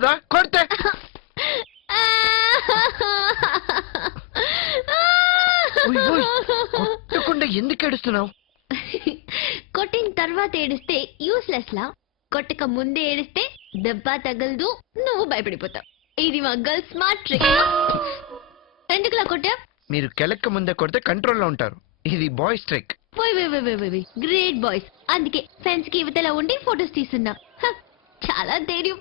ఊరుకోదా కొడితే? కొట్టకుండా ఎందుకు ఏడుస్తున్నావు? కొట్టిన తర్వాత ఏడిస్తే యూస్లెస్ లా, కొట్టక ముందే ఏడిస్తే దెబ్బ తగలదు, నువ్వు భయపడిపోతావు. ఇది మా గర్ల్ స్మార్ట్ ట్రిక్. ఎందుకులా కొట్టా? మీరు కెలక్క ముందే కొడితే కంట్రోల్లో ఉంటారు. ఇది బాయ్స్ ట్రిక్. Great boys. అందుకే ఫ్రెండ్స్ కి యువతలా ఉండి ఫోటోస్ తీస్తున్నా. చాలా ధైర్యం.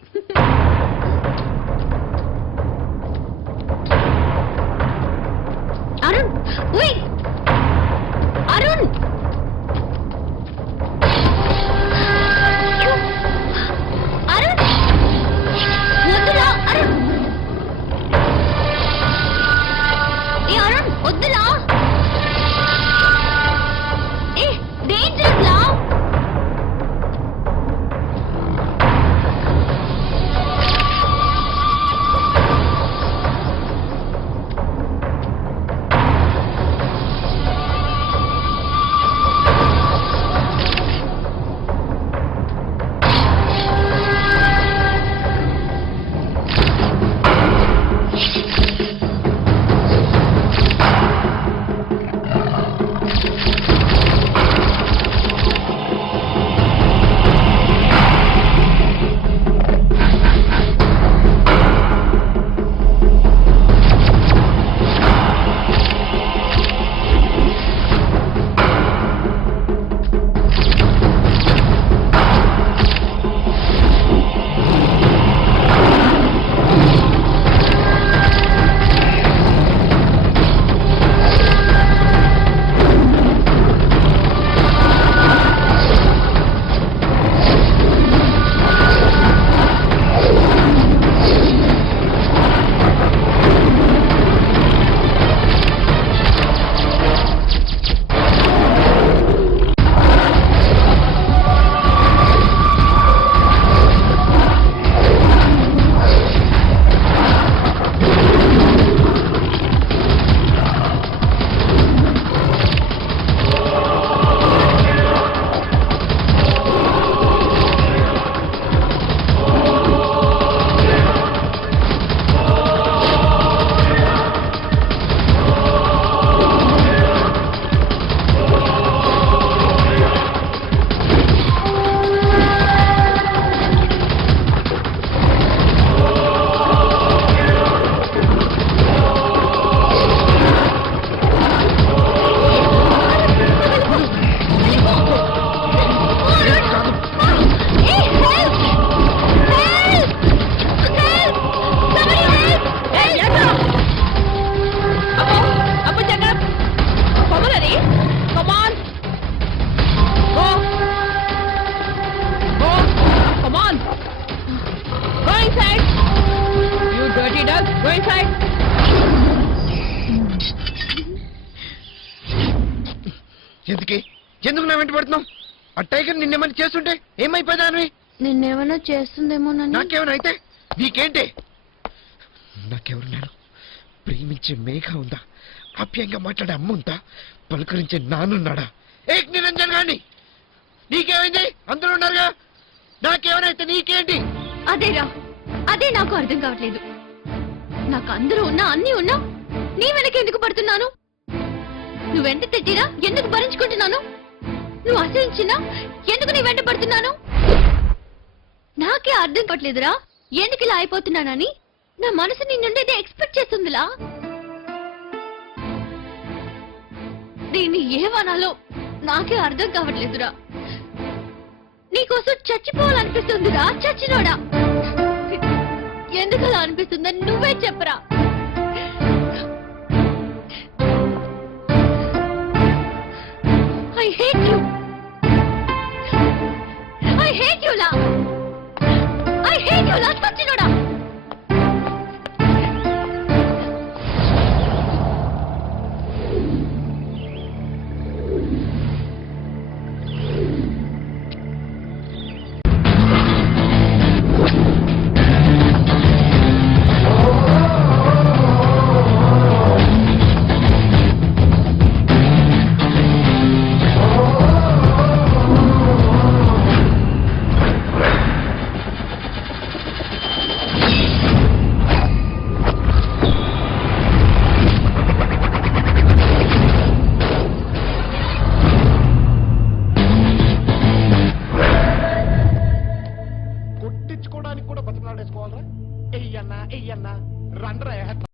అరుణ్, అరుణ్, అరుణ్, వద్దురా అరుణ్. ఏ అరుణ్, వద్దురా. ఏ డేంజరస్ లా. ఎందుకు నా వెంట పడుతున్నావు? ఆ టైగర్ నిన్నేమని చేస్తుంటే ఏమైపోయాను? నిన్నేమైనా చేస్తుందేమో. నాకేమైనా అయితే నీకేంటి? నాకెవరున్నాను? ప్రేమించే మేఘ ఉందా? ఆప్యాయంగా మాట్లాడే అమ్మ ఉందా? పలుకరించే నాన్నున్నాడా? ఏక్ నిరంజన్ గాని నీకేమైంది? అందరూ ఉన్నారుగా. నాకేమైనా నీకేంటి? అదేరా, అదే నాకు అర్థం కావట్లేదు. నాకు అందరూ ఉన్నా, అన్ని ఉన్నా, నీ వెనక ఎందుకు పడుతున్నాను? నువ్వెంత తిట్టినా ఎందుకు భరించుకుంటున్నాను? నువ్వు అసహించినా ఎందుకు నీ వెంట పడుతున్నాను? నాకే అర్థం కావట్లేదురా, ఎందుకు ఇలా అయిపోతున్నానని. నా మనసు నీ నుండి ఎక్స్పెక్ట్ చేస్తుందిలా. దీన్ని ఏమనాలో నాకే అర్థం కావట్లేదురా. నీకోసం చచ్చిపోవాలనిపిస్తుందిరా, చచ్చినోడా. ఎందుకు అలా అనిపిస్తుందని నువ్వే చెప్పరా. I hate you. I hate you, La. I hate you, La. సచ్చినోడా. రండ్రా